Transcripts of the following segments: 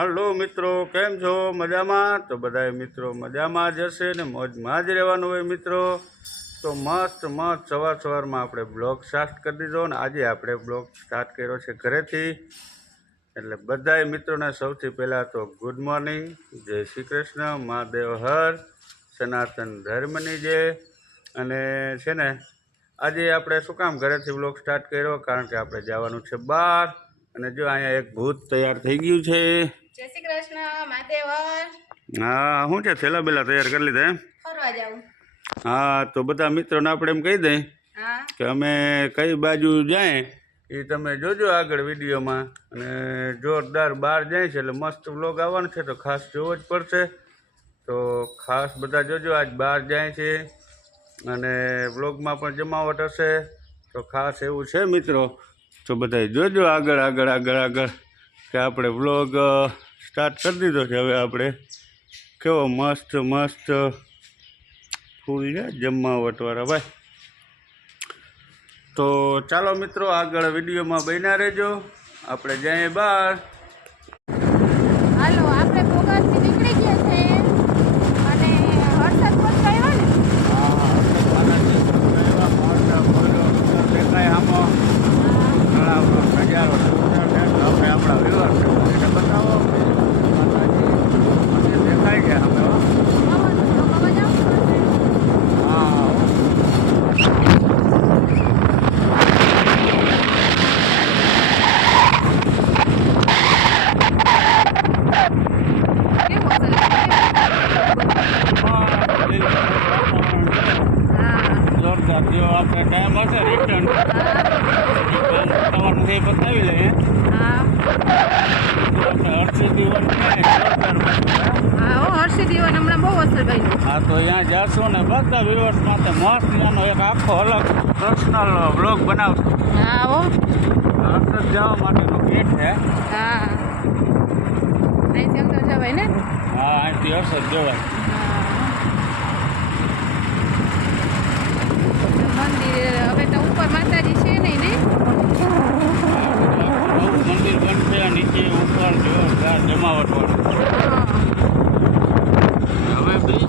Hello મિત્રો, કેમ છો? મજામાં? તો બધાય મિત્રો મજામાં જ હશે ને મોજમાં જ રહેવાનું હોય મિત્રો. તો મસ્ત સવારમાં આપણે બ્લોગ સ્ટાર્ટ કરી દીધો ને આજે આપણે બ્લોગ સ્ટાર્ટ કર્યો છે ઘરેથી. એટલે બધાય મિત્રોને સૌથી પહેલાં તો ગુડ મોર્નિંગ, જય શ્રી કૃષ્ણ, મહાદેવ હર, સનાતન ધર્મની જય. અને છે ને આજે આપણે શું કામ ઘરેથી બ્લોગ સ્ટાર્ટ કર્યો? કારણ કે આપણે જવાનું છે બહાર. અને જો અહીંયા એક ભૂત તૈયાર થઈ ગયું છે. જય શ્રી કૃષ્ણ, મહાદેવ હર. હા, શું છે? થેલા બેલા તૈયાર કરી લીધા એમ? ફરવા જાવું. હા, તો બધા મિત્રોને આપણે એમ કહી દઈએ કે અમે કઈ બાજુ જાય એ તમે જોજો આગળ વિડીયોમાં. અને જોરદાર બહાર જાય છે એટલે મસ્ત વ્લોગ આવવાનો છે તો ખાસ જોવો જ પડશે. તો ખાસ બધા જોજો, આજ બહાર જાય છે અને વ્લોગમાં પણ જમાવટ હશે તો ખાસ એવું છે મિત્રો. તો બધા જોજો આગળ કે આપણે વ્લોગ સ્ટાર્ટ કરી દીધો છે. હવે આપણે કેવો મસ્ત ફૂલ છે જમાવટવાળા ભાઈ. તો ચાલો મિત્રો આગળ વિડીયોમાં બન્યા રહેજો. આપણે જઈએ બહાર. હાલો, આપણે પ્રોગ્રામથી નીકળી ગયા છે અને હર્ષદ પહોંચાડ્યો ને. દેખાય આમાં નજારો આપણે આપણા વિવર બતાવો. દેખાય છે અમે. જોરદાર. જો આપણે ટાઈમ હશે રિટર્ન તમારું એ બતાવી લઈએ. હર્ષદીવન હમણાં બહુ અસર બન્યું. હા, તો અહીંયા જશો ને બધા વ્યુઅર્સ માટે મસ્ત એનો એક આખો અલગ પર્સનલ બ્લોગ બનાવશું. હા હો, હર્ષદ જવા માટેનો ગેટ છે. હા, અહીંથી અંદર જવાય ને. હા, અહીંથી હર્ષદ જવાય. મંદિર હવે તો ઉપર માતાજી છે નહીં ને. મંદિર બનશે નીચે ઉપર જોરદાર જમાવટ વાળું. હવે બ્રિજ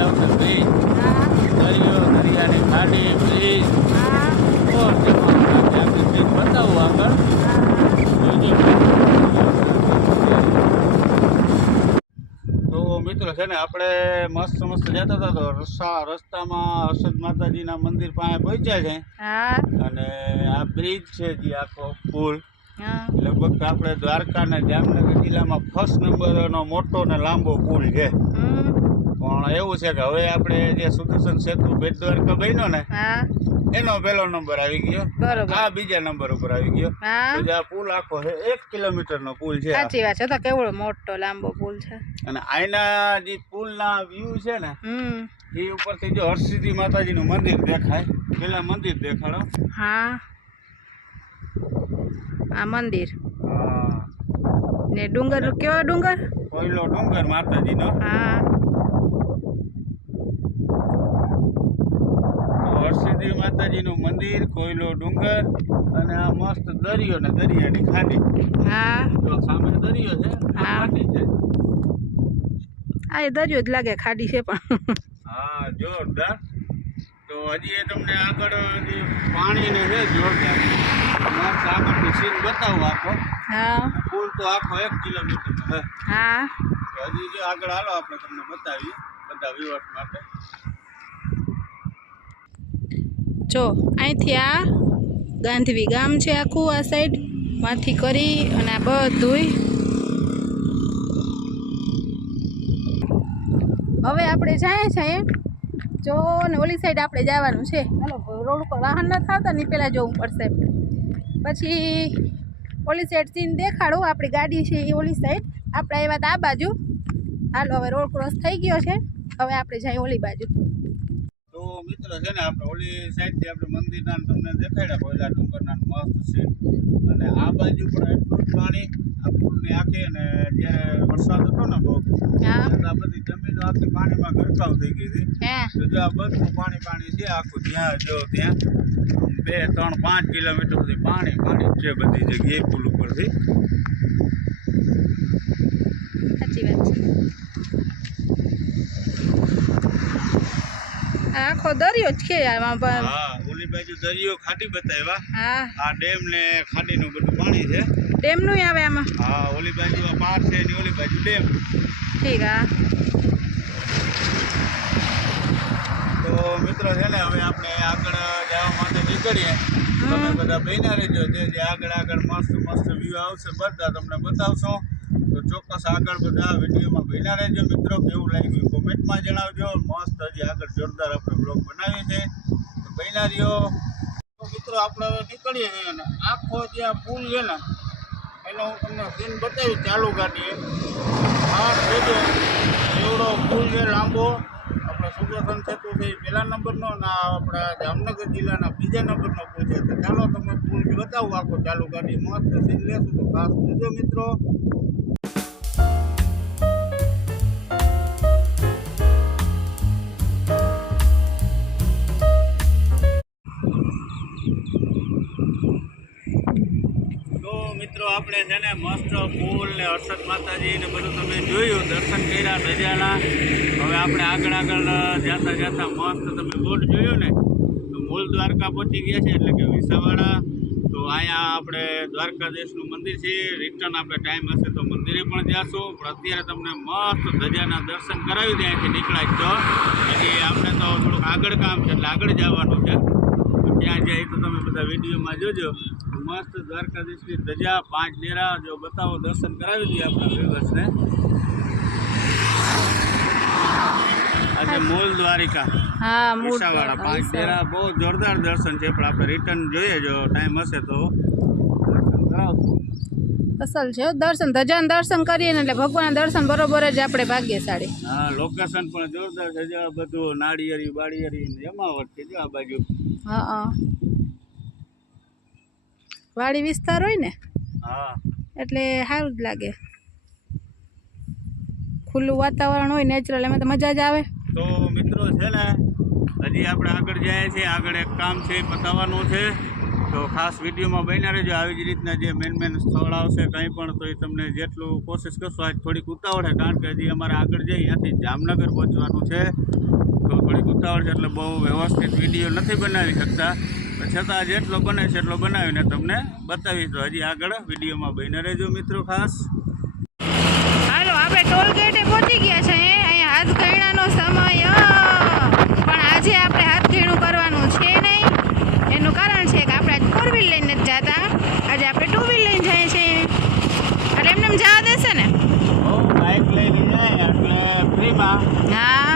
આવશે. દરિયાની ખાડી, બ્રિજ બતાવું આગળ. તો મિત્રો છે ને આપણે મસ્ત જતા હતા તો રસ્તામાં હર્ષદ માતાજીના મંદિર પાસે પહોંચ્યા છે. અને આ બ્રિજ છે જે આખો પુલ લગભગ આપણે દ્વારકા ને જામનગર જિલ્લામાં ફર્સ્ટ નંબરનો મોટો ને લાંબો પુલ છે. પણ એવું છે કે હવે આપણે જે સુદર્શન સેતુ બેટ દ્વારકા બન્યો ને એનો પહેલો નંબર આવી ગયો. આ બીજા નંબર ઉપર આવી ગયો. તો આ પુલ આખો છે 1 કિલોમીટરનો પુલ છે. સાચી વાત છે. તો કેવડો મોટો લાંબો પુલ છે. અને આના જે પુલના વ્યૂ છે ને એ ઉપરથી જો હરસિદ્ધિ માતાજીનું મંદિર દેખાય. પેલા મંદિર દેખાડો. હા, આ મંદિર. હા, ને ડુંગર કેવો ડુંગર? કોયલો ડુંગર માતાજીનો. હા, હરસિદ્ધિ માતાજીનું મંદિર, કોયલો ડુંગર અને આ મસ્ત દરિયો ને દરિયાની ખાડી. હા, તો સામે દરિયો છે, ખાડી છે. આ એ દરિયો જ લાગે, ખાડી છે પણ. હા, જોરદાર. તો હજી એ તમને આગળ જે પાણી ને છે જોરદાર મસ્ત આગળની સીન બતાવું આખો. હા, પુલ તો આખો 1 કિલોમીટર છે. હા, તો હજી જો આગળ હાલો આપણે તમને બતાવીએ બધા વ્યુઅર્સ માટે. જો અહીંથી આ ગાંધવી ગામ છે આખું, આ સાઈડ માંથી કરી અને આ બધુંય. હવે આપણે જાય છે જો ને ઓલી સાઈડ આપણે જવાનું છે. હાલો, રોડ ઉપર વાહન ન આવતા ને પહેલાં જોવું પડશે. પછી ઓલી સાઈડ સીન દેખાડું. આપણી ગાડી છે એ ઓલી સાઈડ, આપણે આવ્યા હતા આ બાજુ. હાલો, હવે રોડ ક્રોસ થઈ ગયો છે. હવે આપણે જઈએ ઓલી બાજુ. તો મિત્રો છે ને આપણે ઓલી સાઈડથી આપણે મંદિરના તમને દેખાડ્યા કોયલા ડુંગરના મસ્ત સીન. અને આ બાજુ પણ એટલું જ પાણી આ પુલની આખી. અને જ્યારે વરસાદ હતો ને બહુ, આ બધી જમીનો આખી પાણીમાં ગરકાવ થઈ ગઈ હતી. તો જો આ બધું પાણી છે આખું. જ્યાં જો ત્યાં 2, 3, 5 કિલોમીટર સુધી પાણી છે બધી જગ્યાએ પુલ ઉપરથી. આખો દરિયો જ છે આમાં પણ. હા ઓલી બાજુ દરિયો ખાડી બતાવ્યા, હા આ ડેમ ને ખાડીનું બધું પાણી છે. ડેમનું આવે આમાં. હા ઓલી બાજુ આ પાર છે ને ઓલી બાજુ ડેમ. ઠીક હા. તો મિત્રો છે ને હવે આપણે આગળ જવા માટે નીકળીએ. તમે બધા બન્યા રહેજો, જે આગળ આગળ મસ્ત મસ્ત વ્યૂ આવશે બધા તમને બતાવશો. તો ચોક્કસ આગળ બધા વિડીયોમાં બન્યા રહેજો મિત્રો. કેવું લાગ્યું કોમેન્ટમાં જણાવજો. મસ્ત હજી આગળ જોરદાર આપણે બ્લોગ બનાવી છે, તો બન્યા રહ્યો. તો મિત્રો આપણે હવે નીકળીએ છીએ અને આખો જે આ પુલ છે ને એનો હું તમને સીન બતાવી ચાલુ ગાડીએ. હા જોજો એવડો પુલ છે લાંબો. આપણે સુદર્શન સેતુ છે એ પહેલા નંબરનો અને આપણા જામનગર જિલ્લાના બીજા નંબરનો પુલ છે. તો ચાલો તમને પુલ બતાવું આખો ચાલુ ગાડી. મસ્ત સીન લેશું તો ખાસ જોજો મિત્રો. તો મિત્રો આપણે છે ને મસ્ત પુલ ને હર્ષદ માતાજી ને બધું તમે જોયું, દર્શન કર્યા ધજાના. હવે આપણે આગળ આગળ જતા જતા મસ્ત તમે બોર્ડ જોયું ને, તો મૂળ દ્વારકા પહોંચી ગયા છે એટલે કે વિસાવાડા. તો અહીંયા આપણે દ્વારકાધીશનું મંદિર છે. રિટર્ન આપણે ટાઈમ હશે તો મંદિરે પણ જઈશું, પણ અત્યારે તમને મસ્ત ધજાના દર્શન કરાવી દે. અહીંથી નીકળાય તો હજી આપણે તો થોડુંક આગળ કામ છે એટલે આગળ જવાનું છે. ત્યાં જાય તો તમે બધા વિડીયોમાં જોજો. મસ્ત દ્વારકાધીશની ધજા 5 ડેરા જો બતાવો, દર્શન કરાવી દઈએ આપણા વ્યુઅર્સને. આજે મૂળ દ્વારિકા હા મૂળ વિસાવાડા 5 ડેરા બહુ જોરદાર દર્શન છે. પણ આપણે રિટર્ન જોઈએ, જો ટાઈમ હશે તો દર્શન કરાવશું. અસલ છે હો દર્શન. ધજાના દર્શન કરીએ ને એટલે ભગવાનના દર્શન બરોબર જ આપણે ભાગ્યશાળી. હા લોકેશન પણ જોરદાર છે. જો આ બધું નાળિયેરી બાળિયેરી જમાવટ છે જો આ બાજુ. હા વાડી વિસ્તાર હોય ને હા એટલે સારું જ લાગે. ખુલ્લું વાતાવરણ હોય નેચરલ, એમાં તો મજા જ આવે. તો મિત્રો છે ને હજી આપણે આગળ જઈએ છીએ. આગળ એક કામ છે એ બતાવવાનું છે, તો ખાસ વિડીયોમાં બન્યા રહેજો. આવી જ રીતના જે મેન સ્થળ આવશે કંઈ પણ તો એ તમને જેટલું કોશિશ કરશો. આજ થોડીક ઉતાવળ છે કારણ કે હજી અમારે આગળ જઈએ ત્યાંથી જામનગર પહોંચવાનું છે, તો થોડીક ઉતાવળ છે એટલે બહુ વ્યવસ્થિત વિડીયો નથી બનાવી શકતા. છતાં જેટલો બને છે એટલો બનાવીને તમને બતાવીશ. તો હજી આગળ વિડીયોમાં બન્યા રહેજો મિત્રો ખાસ. હાલો આપણે ટોલ ગેટે પહોંચી ગયા છે. અહીંયા હાથ ઘેણાનો સમય, પણ આજે આપણે હાથ ઘેણું કરવાનું છે નહીં. એનું કારણ છે કે આપણે આજ 4 વ્હીલ લઈને જ જતા, આજે આપણે 2 વ્હીલ લઈને જઈએ છીએ. એટલે એમને જવા દેશે ને? બાઇક લઈને જાય એટલે ફ્રીમાં. હા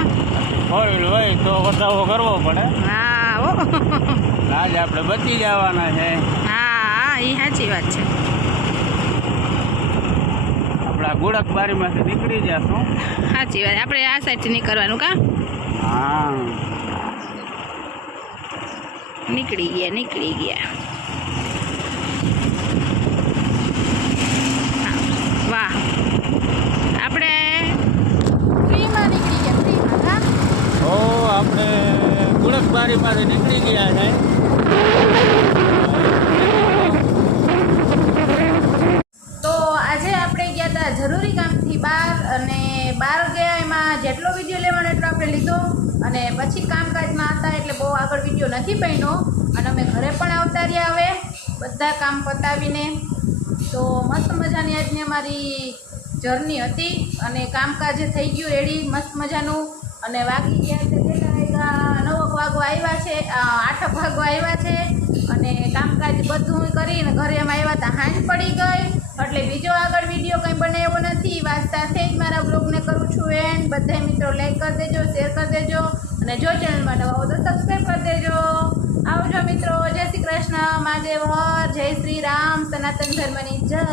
4 વ્હીલ હોય તો વધાવો કરવો પડે. હા ઓ આજ આપણે બચી જવાના છે. હા એ સાચી વાત છે. આપણા ગુડક બારીમાંથી નીકળી જશું. સાચી વાત. આપણે આ સાઈડથી નીકળવાનું કા? હા નીકળી ગયા. વાહ આપણે ફ્રીમાં નીકળી ગયા. ફ્રીમાં હા. ઓ આપણે ગુડક બારીમાંથી નીકળી ગયા છે. તો આજે આપણે ગયા હતા જરૂરી કામથી બહાર, અને બહાર ગયા એમાં જેટલો વિડીયો લેવાનો એટલો આપણે લીધો, અને પછી કામકાજમાં હતા એટલે બહુ આગળ વિડીયો નથી બન્યો. અને અમે ઘરે પણ આવતા રહ્યા હવે બધા કામ પતાવીને. તો મસ્ત મજાની આજની અમારી જર્ની હતી, અને કામકાજ થઈ ગયું રેડી મસ્ત મજાનું. અને વાગી ગયા છે કેટલા વાગ્યા? 9 વાગવા આવ્યા છે. અને કામકાજ બધું કરીને ઘરે એમ આવ્યા હતા હાંજ પડી ગઈ. એટલે બીજો આગળ વિડીયો કંઈ બનાવ્યો નથી. વાત સાથે જ મારા બ્લોગને કરું છું એન્ડ. બધા મિત્રો લાઈક કરી દેજો, શેર કરી દેજો, અને જો ચેનલમાં નવા હો તો સબસ્ક્રાઈબ કરી દેજો. આવજો મિત્રો. જય શ્રી કૃષ્ણ, મહાદેવ હર, જય શ્રી રામ, સનાતન ધર્મની જય.